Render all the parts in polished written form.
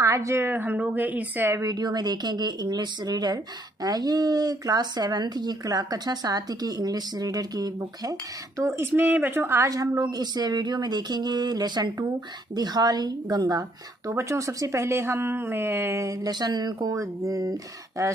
आज हम लोग इस वीडियो में देखेंगे इंग्लिश रीडर। ये क्लास 7th ये कक्षा 7 की इंग्लिश रीडर की बुक है। तो इसमें बच्चों आज हम लोग इस वीडियो में देखेंगे लेसन 2 द हॉली गंगा। तो बच्चों सबसे पहले हम लेसन को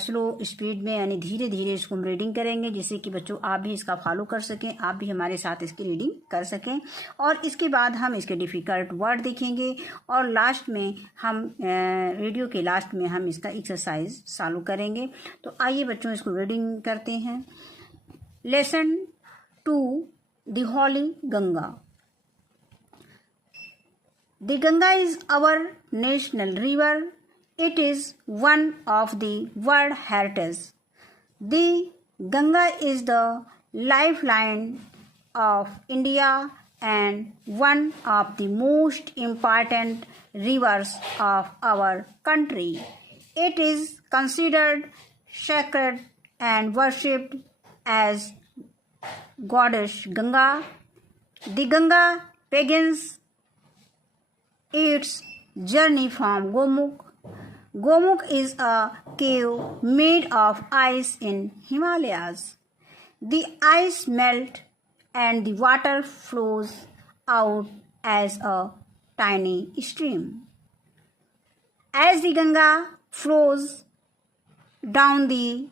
स्लो स्पीड में यानी धीरे धीरे इसको हम रीडिंग करेंगे, जिससे कि बच्चों आप भी इसका फॉलो कर सकें, आप भी हमारे साथ इसकी रीडिंग कर सकें। और इसके बाद हम इसके डिफ़िकल्ट वर्ड देखेंगे और लास्ट में हम वीडियो के लास्ट में हम इसका एक्सरसाइज चालू करेंगे। तो आइए बच्चों इसको रीडिंग करते हैं। Lesson 2 the holy Ganga. The Ganga is our national river. It is one of the World Heritage. The Ganga is the lifeline of India and one of the most important rivers of our country. It is considered sacred and worshipped as goddess Ganga. The Ganga begins its journey from Gomukh. Gomukh is a cave made of ice in Himalayas. The ice melts and the water flows out as a tiny stream. As the Ganga flows down the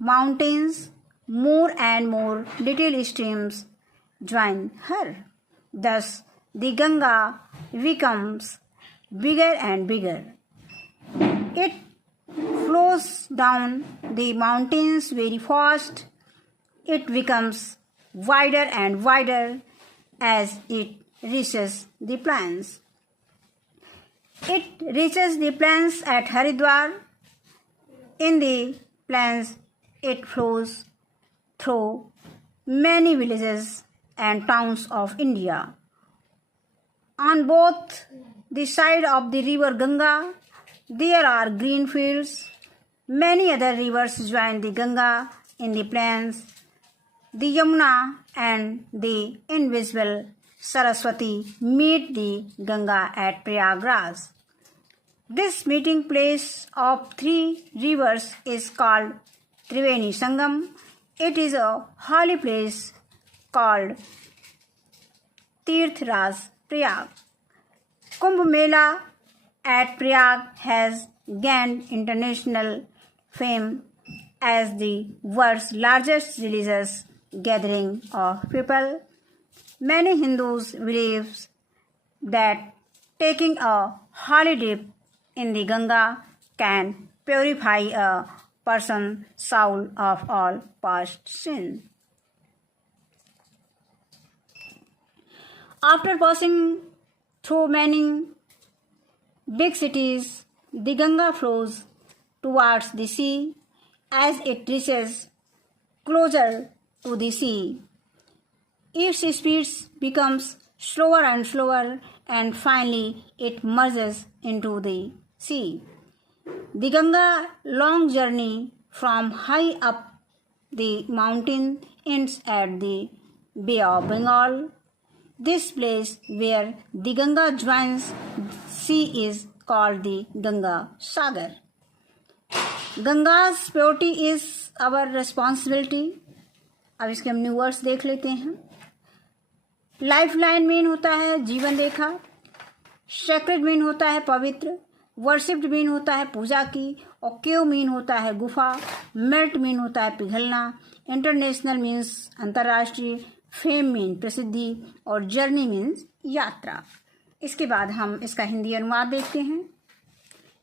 mountains, more and more little streams join her. Thus, the Ganga becomes bigger and bigger. It flows down the mountains very fast. It becomes wider and wider as it reaches the plains. It reaches the plains at Haridwar. In the plains, it flows through many villages and towns of India. On both the side of the river Ganga, there are green fields. Many other rivers join the Ganga in the plains. The Yamuna and the invisible Saraswati meet the Ganga at Prayagraj. This meeting place of three rivers is called Triveni Sangam. It is a holy place called Tirth Raj Prayag. Kumbh Mela at Prayag has gained international fame as the world's largest religious gathering of people. Many Hindus believe that taking a holy dip in the Ganga can purify a person's soul of all past sin. After passing through many big cities, the Ganga flows towards the sea. As it reaches closer to the sea, its speed becomes slower and slower, and finally it merges into the sea. The Ganga long journey from high up the mountain ends at the Bay of Bengal. This place where the Ganga joins sea is called the Ganga Sagar. Ganga's purity is our responsibility. अब इसके हम new words देख लेते हैं। Life line mean होता है जीवन रेखा, sacred mean होता है पवित्र, वर्शिप्ड मीन होता है पूजा की, और केव मीन होता है गुफा, मेल्ट मीन होता है पिघलना, इंटरनेशनल मीन्स अंतर्राष्ट्रीय, फेम मीन प्रसिद्धि, और जर्नी मीन्स यात्रा। इसके बाद हम इसका हिंदी अनुवाद देखते हैं।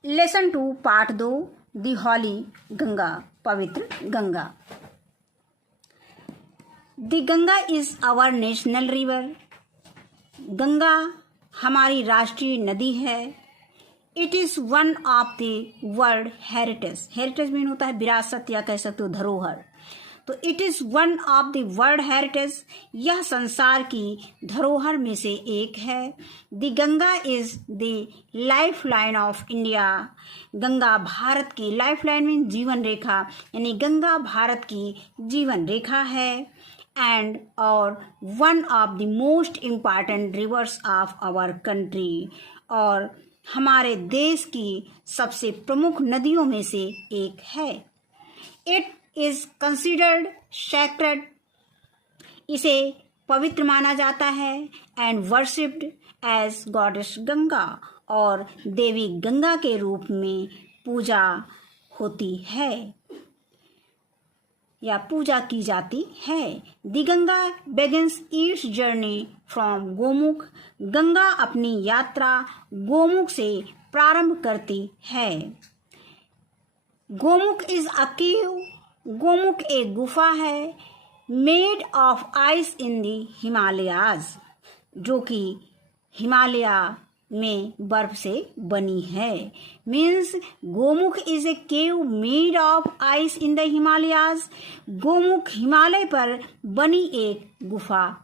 Lesson 2 part 2 the holy Ganga, पवित्र गंगा। The Ganga is our national river. Ganga हमारी राष्ट्रीय नदी है। It is one of the world heritage. Heritage mean होता है विरासत या कह सकते हो धरोहर। तो it is one of the world heritage, यह संसार की धरोहर में से एक है। The Ganga is the life line of India. Ganga Bharat की लाइफ लाइन में जीवन रेखा, यानी गंगा भारत की जीवन रेखा है। एंड और one of the most important rivers of our country, और हमारे देश की सबसे प्रमुख नदियों में से एक है। इट इज कंसिडर्ड सैक्रेड, इसे पवित्र माना जाता है, and worshipped as goddess Ganga, और देवी गंगा के रूप में पूजा होती है या पूजा की जाती है। The Ganga begins its journey from Gomukh, Ganga अपनी यात्रा गोमुख से प्रारंभ करती है। गोमुख इज अ केव, गोमुख एक गुफा है, made of ice in the Himalayas, जो कि हिमालय में बर्फ से बनी है। Means Gomukh is a cave made of ice in the Himalayas, Gomukh Himalaya पर बनी एक गुफा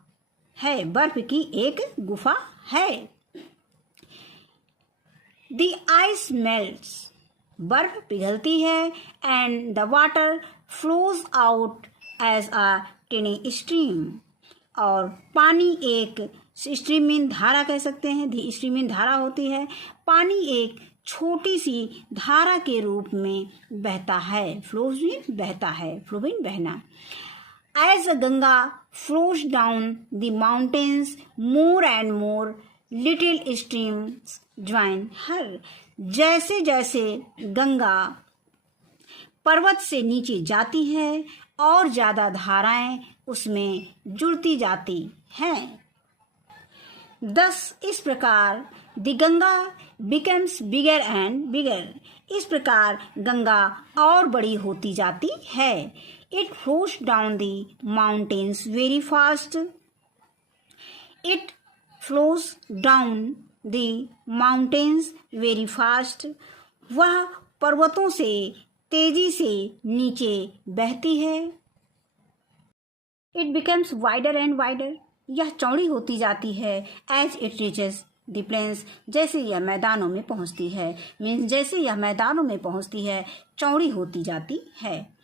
है, बर्फ की एक गुफा है। द आइस मेल्ट्स, बर्फ पिघलती है, and the water flows out as a tiny stream, और पानी एक स्ट्रीम मीन धारा कह सकते हैं, दी स्ट्रीम मीन धारा होती है, पानी एक छोटी सी धारा के रूप में बहता है। फ्लोज मीन बहता है, फ्लो मीन बहना। As a Ganga flows down the mountains more and more little streams join her, जैसे जैसे गंगा पर्वत से नीचे जाती है और ज़्यादा धाराएं उसमें जुड़ती जाती हैं। दस इस प्रकार the Ganga becomes bigger and bigger, इस प्रकार गंगा और बड़ी होती जाती है। It flows down the mountains very fast, it flows down the mountains very fast, वह पर्वतों से तेजी से नीचे बहती है। It becomes wider and wider, यह चौड़ी होती जाती है। As it reaches the plains, जैसे यह मैदानों में पहुंचती है, मीन्स जैसे यह मैदानों में पहुंचती है चौड़ी होती जाती है।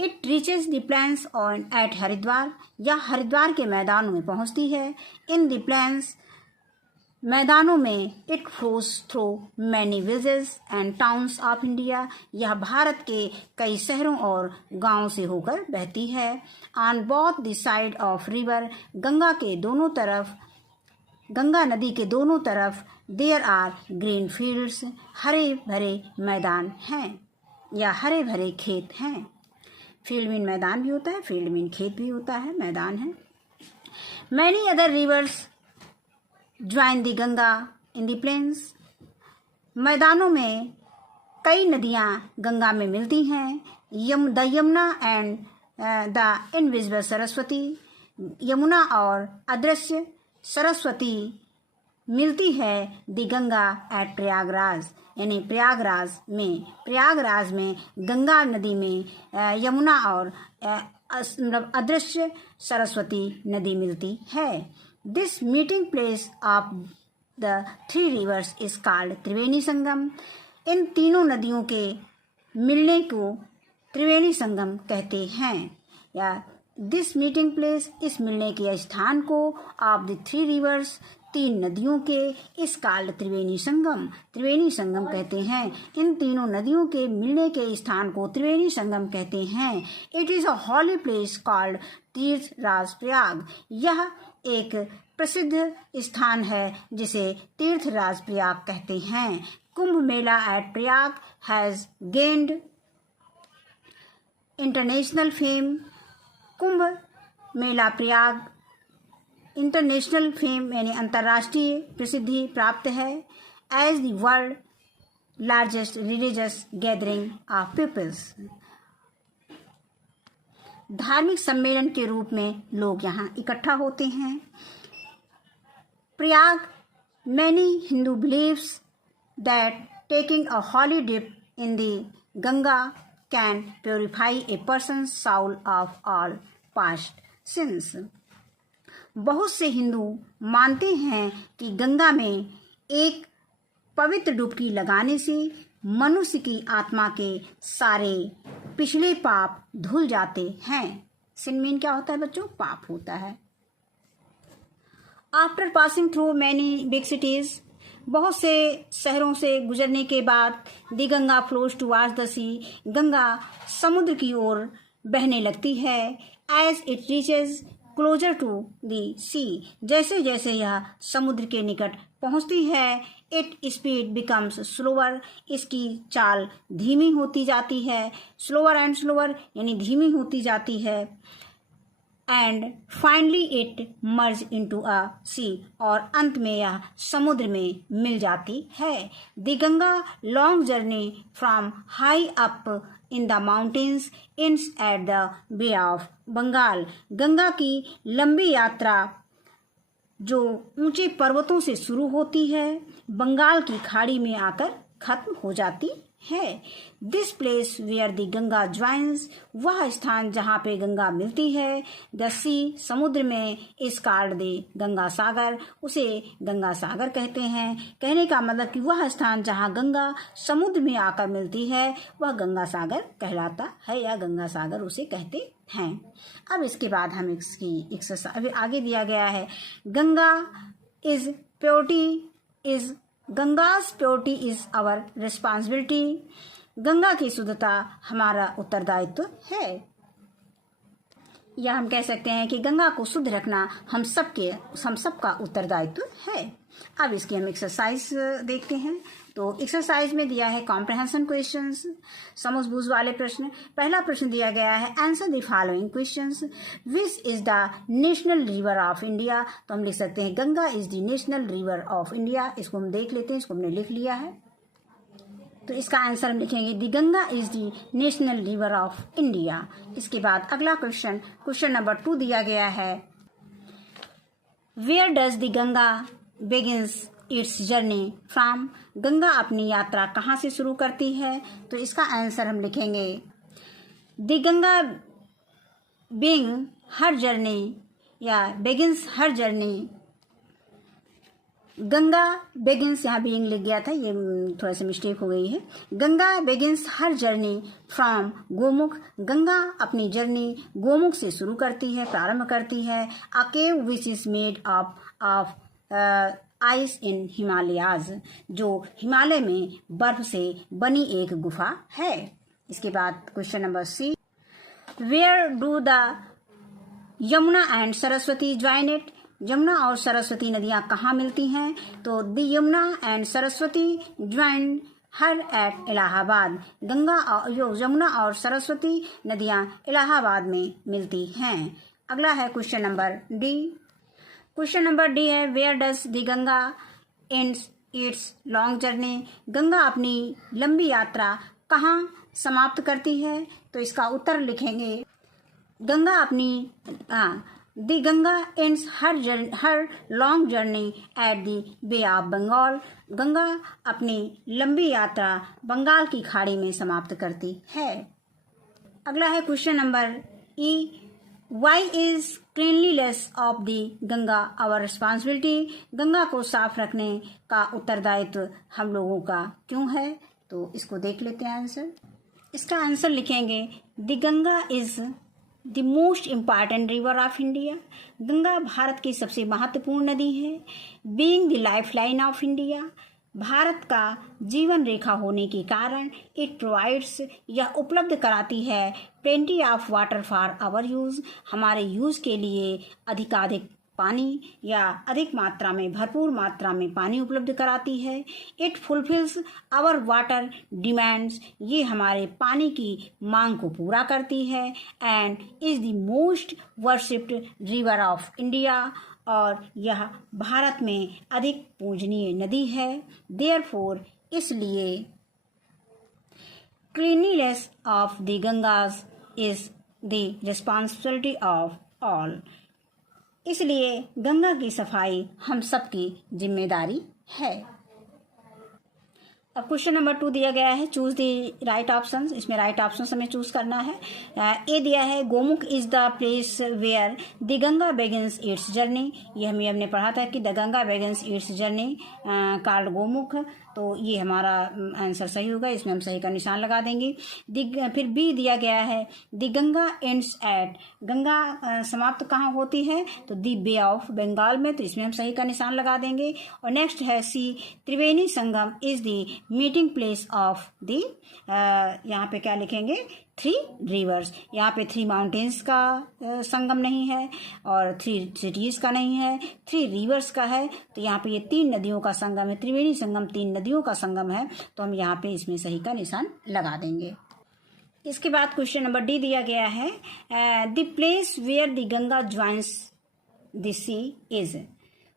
It reaches the plains on at Haridwar, यह हरिद्वार के मैदानों में पहुंचती है। इन द प्लेन्स, मैदानों में it flows through many villages and towns of India, यह भारत के कई शहरों और गांवों से होकर बहती है। On both the side of river, Ganga नदी के दोनों तरफ देयर आर ग्रीन फील्ड्स, हरे भरे मैदान हैं या हरे भरे खेत हैं। फील्ड मीन मैदान भी होता है, फील्ड मीन खेत भी होता है, मैदान है। Many other rivers join the Ganga in the plains, मैदानों में कई नदियाँ गंगा में मिलती हैं। The Yamuna and the invisible Saraswati, Yamuna और अदृश्य सरस्वती मिलती है द गंगा एट प्रयागराज, यानी प्रयागराज में गंगा नदी में यमुना और अदृश्य सरस्वती नदी मिलती है। This meeting place of the three rivers is called Triveni Sangam, इन तीनों नदियों के मिलने को त्रिवेणी संगम कहते हैं। या दिस मीटिंग प्लेस, इस मिलने के स्थान को, ऑफ द थ्री रिवर्स, तीन नदियों के, इस काल्ड त्रिवेणी संगम कहते हैं। इन तीनों नदियों के मिलने के स्थान को त्रिवेणी संगम कहते हैं। It is a holy place called Tirthraj Prayag, यह एक प्रसिद्ध स्थान है जिसे तीर्थराज प्रयाग कहते हैं। Kumbh Mela at Prayag has gained international fame, Kumbh Mela Prayag international fame यानी अंतर्राष्ट्रीय प्रसिद्धि प्राप्त है। As the world largest religious gathering of peoples, धार्मिक सम्मेलन के रूप में लोग यहाँ इकट्ठा होते हैं। Prayag, many Hindu believes that taking a holy dip in the Ganga can purify a person soul of all past sins, बहुत से हिंदू मानते हैं कि गंगा में एक पवित्र डुबकी लगाने से मनुष्य की आत्मा के सारे पिछले पाप धुल जाते हैं। सिन मीन क्या होता है बच्चों? पाप होता है। After passing through many big cities, बहुत से शहरों से गुजरने के बाद the Ganga flows towards the sea, Ganga समुद्र की ओर बहने लगती है। As it reaches closer to the sea, जैसे जैसे यह समुद्र के निकट पहुंचती है, इट स्पीड बिकम्स स्लोअर, इसकी चाल धीमी होती जाती है। स्लोअर एंड स्लोअर यानी धीमी होती जाती है। And finally it merge into a sea, और अंत में यह समुद्र में मिल जाती है। The Ganga long journey from high up in the mountains ends at the bay of Bengal, Ganga की लंबी यात्रा जो ऊंचे पर्वतों से शुरू होती है, बंगाल की खाड़ी में आकर खत्म हो जाती है। This place where the Ganga joins, वह स्थान जहाँ पे गंगा मिलती है, द सी समुद्र में, इस कॉल्ड द गंगा सागर, उसे गंगा सागर कहते हैं। कहने का मतलब कि वह स्थान जहाँ गंगा समुद्र में आकर मिलती है वह गंगा सागर कहलाता है, या गंगा सागर उसे कहते हैं। अब इसके बाद हम इसकी एक्सरसाइज अभी आगे दिया गया है। Ganga is purity is Ganga's purity is our responsibility, Ganga की शुद्धता हमारा उत्तरदायित्व है। या हम कह सकते हैं कि गंगा को शुद्ध रखना हम सबका उत्तरदायित्व है। अब इसकी हम एक्सरसाइज देखते हैं। तो एक्सरसाइज में दिया है कॉम्प्रहेंशन क्वेश्चंस, समझ बूझ वाले प्रश्न। पहला प्रश्न दिया गया है answer the following questions. Which is the national river of India, तो हम लिख सकते हैं Ganga is the national river of India. इसको हम देख लेते हैं, इसको हमने लिख लिया है। तो इसका आंसर हम लिखेंगे the Ganga is the national river of India. इसके बाद अगला क्वेश्चन नंबर 2 दिया गया है। Where does the Ganga begins its journey from, Ganga अपनी यात्रा कहाँ से शुरू करती है, तो इसका आंसर हम लिखेंगे द गंगा बिंग हर जर्नी, या begins her journey, Ganga begins, यहाँ बिंग लिख गया था, ये थोड़ा सा मिस्टेक हो गई है। Ganga begins her journey from Gomukh, Ganga अपनी जर्नी गोमुख से शुरू करती है, प्रारंभ करती है। A cave which is made of ice in Himalayas, जो हिमालय में बर्फ से बनी एक गुफा है। इसके बाद question number 3, where do the Yamuna and Saraswati join it, Yamuna और सरस्वती नदियां कहाँ मिलती हैं, तो the Yamuna and Saraswati join her at Allahabad, Ganga और यमुना और सरस्वती नदियां इलाहाबाद में मिलती हैं। अगला है question number D. Question number D है where does the Ganga ends its long journey, Ganga अपनी लंबी यात्रा कहाँ समाप्त करती है, तो इसका उत्तर लिखेंगे गंगा अपनी the Ganga ends her long journey at the bay of Bengal, Ganga अपनी लंबी यात्रा बंगाल की खाड़ी में समाप्त करती है। अगला है question number E, why is cleanliness of the Ganga our responsibility, Ganga को साफ रखने का उत्तरदायित्व हम लोगों का क्यों है, तो इसको देख लेते हैं आंसर। इसका आंसर लिखेंगे the Ganga is the most important river of India, Ganga Bharat की सबसे महत्वपूर्ण नदी है। Being the life line of India, Bharat का जीवन रेखा होने के कारण इट प्रोवाइड्स, यह उपलब्ध कराती है plenty of water for our use, हमारे यूज के लिए अधिकाधिक पानी या अधिक मात्रा में, भरपूर मात्रा में पानी उपलब्ध कराती है। It fulfils our water demands, ये हमारे पानी की मांग को पूरा करती है। And is the most worshipped river of India, और यह भारत में अधिक पूजनीय नदी है। देयरफॉर, इसलिए cleanliness of the Ganga's is the responsibility of all, इसलिए गंगा की सफाई हम सबकी जिम्मेदारी है। अब क्वेश्चन नंबर 2 दिया गया है, चूज द राइट ऑप्शन। इसमें राइट ऑप्शन हमें चूज करना है। ए दिया है, Gomukh is the place where the Ganga begins its journey. ये हमने पढ़ा था कि the Ganga begins its journey called Gomukh. तो ये हमारा आंसर सही होगा, इसमें हम सही का निशान लगा देंगे। फिर बी दिया गया है, the Ganga ends at, Ganga समाप्त कहाँ होती है, तो द बे ऑफ बंगाल में, तो इसमें हम सही का निशान लगा देंगे। और नेक्स्ट है C, Triveni Sangam is the meeting place of the, यहाँ पे क्या लिखेंगे, 3 रिवर्स। यहाँ पे 3 माउंटेन्स का संगम नहीं है और 3 सिटीज का नहीं है, 3 रिवर्स का है। तो यहाँ पे ये 3 नदियों का संगम है, त्रिवेणी संगम 3 नदियों का संगम है। तो हम यहाँ पे इसमें सही का निशान लगा देंगे। इसके बाद क्वेश्चन नंबर डी दिया गया है, the place where the Ganga joins the sea is,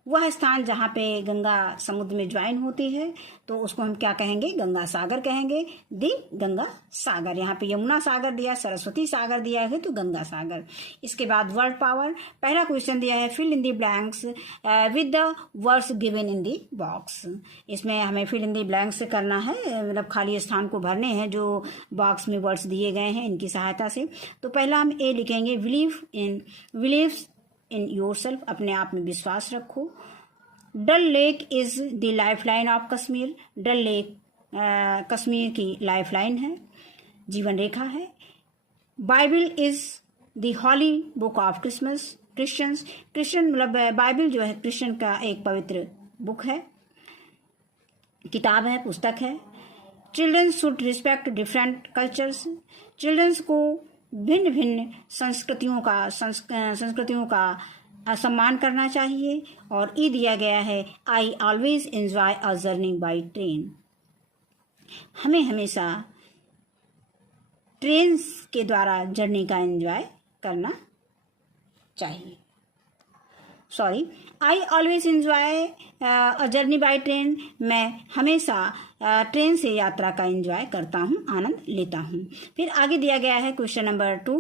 वह स्थान जहाँ पे गंगा समुद्र में ज्वाइन होती है, तो उसको हम क्या कहेंगे, गंगा सागर कहेंगे, दी गंगा सागर। यहाँ पे यमुना सागर दिया, सरस्वती सागर दिया है, तो गंगा सागर। इसके बाद वर्ड पावर, पहला क्वेश्चन दिया है, fill in the blanks with the words given in the box. इसमें हमें फिल इन दी ब्लैंक्स से करना है, मतलब खाली स्थान को भरने हैं जो बॉक्स में वर्ड्स दिए गए हैं इनकी सहायता से। तो पहला हम ए लिखेंगे, बिलीव्स इन योरसेल्फ, अपने आप में विश्वास रखो। Dal lake is the lifeline of Kashmir, Dal lake Kashmir की लाइफलाइन है, जीवन रेखा है। Bible is the holy book of Christmas, Christian मतलब बाइबल जो है क्रिश्चियन का एक पवित्र बुक है, किताब है, पुस्तक है। Children should respect different cultures, childrens को भिन्न भिन्न संस्कृतियों का सम्मान करना चाहिए। और ई दिया गया है, I always enjoy a journey by train, हमें हमेशा ट्रेन के द्वारा जर्नी का एंजॉय करना चाहिए। Sorry, I always enjoy a journey by train, मैं हमेशा ट्रेन से यात्रा का एंजॉय करता हूँ, आनंद लेता हूँ। फिर आगे दिया गया है question number 2,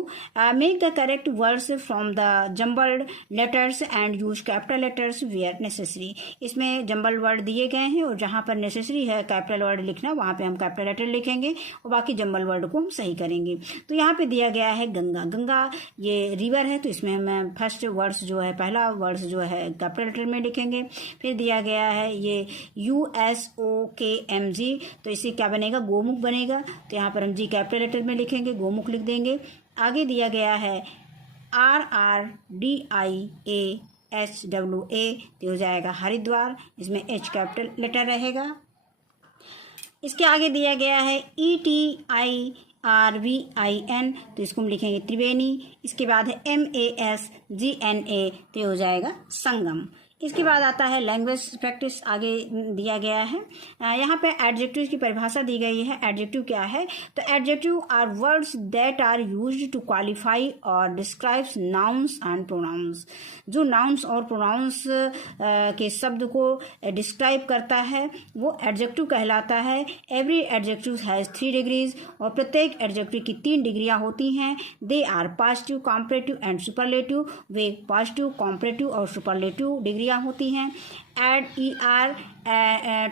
make the correct words from the jumbled letters and use capital letters where necessary. इसमें जम्बल्ड वर्ड दिए गए हैं और जहाँ पर नेसेसरी है कैपिटल वर्ड लिखना, वहाँ पे हम कैपिटल लेटर लिखेंगे और बाकी जम्बल वर्ड को हम सही करेंगे। तो यहाँ पे दिया गया है गंगा, गंगा ये रिवर है, तो इसमें हम फर्स्ट वर्ड्स जो है, पहला वर्ड्स जो है कैपिटल लेटर में लिखेंगे। फिर दिया गया है ये USOKMG, तो इसे क्या बनेगा, गोमुख बनेगा, तो यहाँ पर हम जी कैपिटल लेटर में लिखेंगे, गोमुख लिख देंगे। आगे दिया गया है RRDIASWA, तो हो जाएगा हरिद्वार, इसमें H कैपिटल लेटर रहेगा। इसके आगे दिया गया है ETIRVIN, तो इसको हम लिखेंगे त्रिवेणी। इसके बाद है MASGNA, तो हो जाएगा संगम। इसके बाद आता है लैंग्वेज प्रैक्टिस, आगे दिया गया है। यहाँ पे एडजेक्टिव की परिभाषा दी गई है। एडजेक्टिव क्या है, तो adjective are words that are used to qualify और डिस्क्राइब्स नाउन्स एंड प्रोनाउंस, जो नाउन्स और प्रोनाउंस के शब्द को डिस्क्राइब करता है वो एडजेक्टिव कहलाता है। एवरी एडजेक्टिव हैज़ 3 डिग्रीज, और प्रत्येक एडजेक्टिव की 3 डिग्रियाँ होती हैं। They are positive, comparative and superlative, वे पॉजिटिव, कॉम्परेटिव और सुपरलेटिव डिग्रियाँ होती हैं। Add ER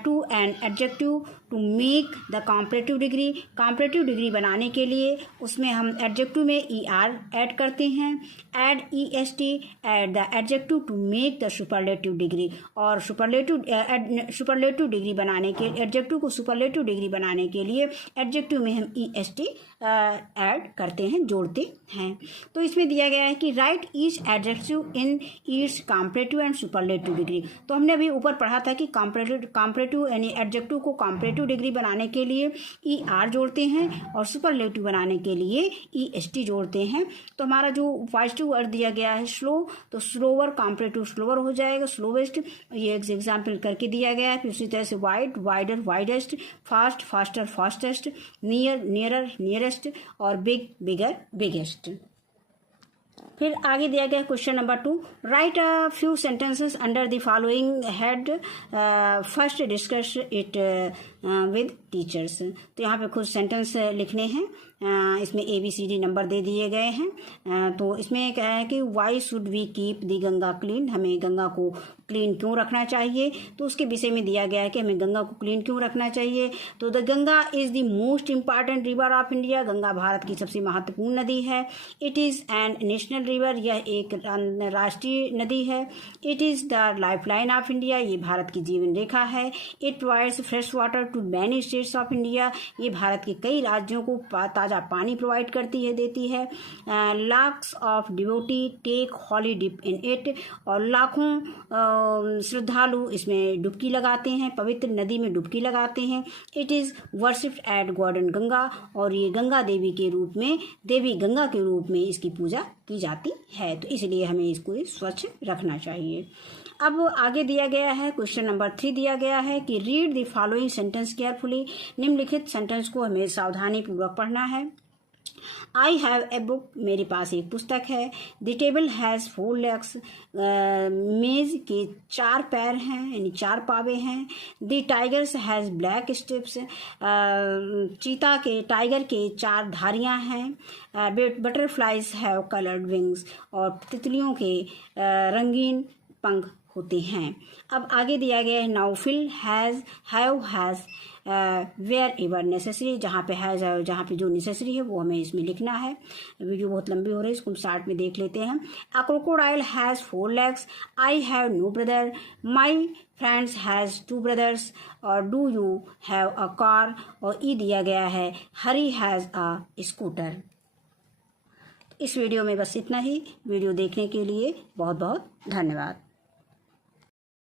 to an adjective to make the comparative degree, comparative degree बनाने के लिए उसमें हम एडजेक्टिव में ER ऐड करते हैं। Add EST add the adjective to make the superlative degree, और सुपरलेटिव डिग्री बनाने के एडजेक्टिव को सुपरलेटिव डिग्री बनाने के लिए एडजेक्टिव में हम EST ऐड करते हैं, जोड़ते हैं। तो इसमें दिया गया है कि right each adjective in Yeats comparative and superlative degree. तो हमने अभी ऊपर पढ़ा था कि कॉम्परेटिव यानी एडजेक्टिव को कॉम्परेटिव डिग्री बनाने के लिए ER जोड़ते हैं और सुपरलेटिव बनाने के लिए EST जोड़ते हैं। तो हमारा जो पॉजिटिव वर्ड दिया गया है स्लो, तो स्लोवर कॉम्परेटिव स्लोवर हो जाएगा, स्लोवेस्ट, ये एग्जाम्पल करके दिया गया है। फिर उसी तरह से wide wider widest, fast faster fastest, near nearer nearest और बिग बिगर बिगेस्ट। फिर आगे दिया गया question number 2, right a few sentences under the following head. First discuss it with teachers. तो यहाँ पे कुछ सेंटेंस लिखने हैं, इसमें ABCD नंबर दे दिए गए हैं। तो इसमें क्या है कि why should we keep the Ganga clean, हमें गंगा को क्लीन क्यों रखना चाहिए, तो उसके विषय में दिया गया है कि हमें गंगा को क्लीन क्यों रखना चाहिए। तो the Ganga is the most important river of India, Ganga Bharat की सबसे महत्वपूर्ण नदी है। It is an national river, यह एक राष्ट्रीय नदी है। It is the life line of India, ये भारत की जीवन रेखा है। It provides fresh water to many states of India, ये भारत के कई राज्यों को ताज़ा पानी प्रोवाइड करती है, देती है। Lakhs of devotee take holy dip in it, और लाखों श्रद्धालु इसमें डुबकी लगाते हैं, पवित्र नदी में डुबकी लगाते हैं। It is worshipped at god Ganga, और ये गंगा देवी के रूप में, देवी गंगा के रूप में इसकी पूजा की जाती है। तो इसलिए हमें इसको स्वच्छ रखना चाहिए। अब आगे दिया गया है क्वेश्चन नंबर 3 दिया गया है कि read the following sentence carefully, निम्नलिखित सेंटेंस को हमें सावधानी पूर्वक पढ़ना है। आई हैव ए बुक, मेरे पास एक पुस्तक है। द टेबल हैज़ 4 legs, मेज के 4 पैर हैं, यानी 4 पावे हैं। The tigers has black strips, चीता के, टाइगर के 4 धारियां हैं। बटरफ्लाइज हैव कलर्ड विंग्स, और तितलियों के रंगीन पंख होते हैं। अब आगे दिया गया है now fill has, have has, wherever necessary, जहाँ पे हैज़ है, जहाँ पे जो नेसेसरी है वो हमें इसमें लिखना है। वीडियो बहुत लंबी हो रही है, इसको हम स्टार्ट में देख लेते हैं। A crocodile has 4 legs, I have no brother, my friends has 2 brothers, और do you have a car, और ई दिया गया है हरी हैज़ अ स्कूटर। इस वीडियो में बस इतना ही। वीडियो देखने के लिए बहुत बहुत धन्यवाद।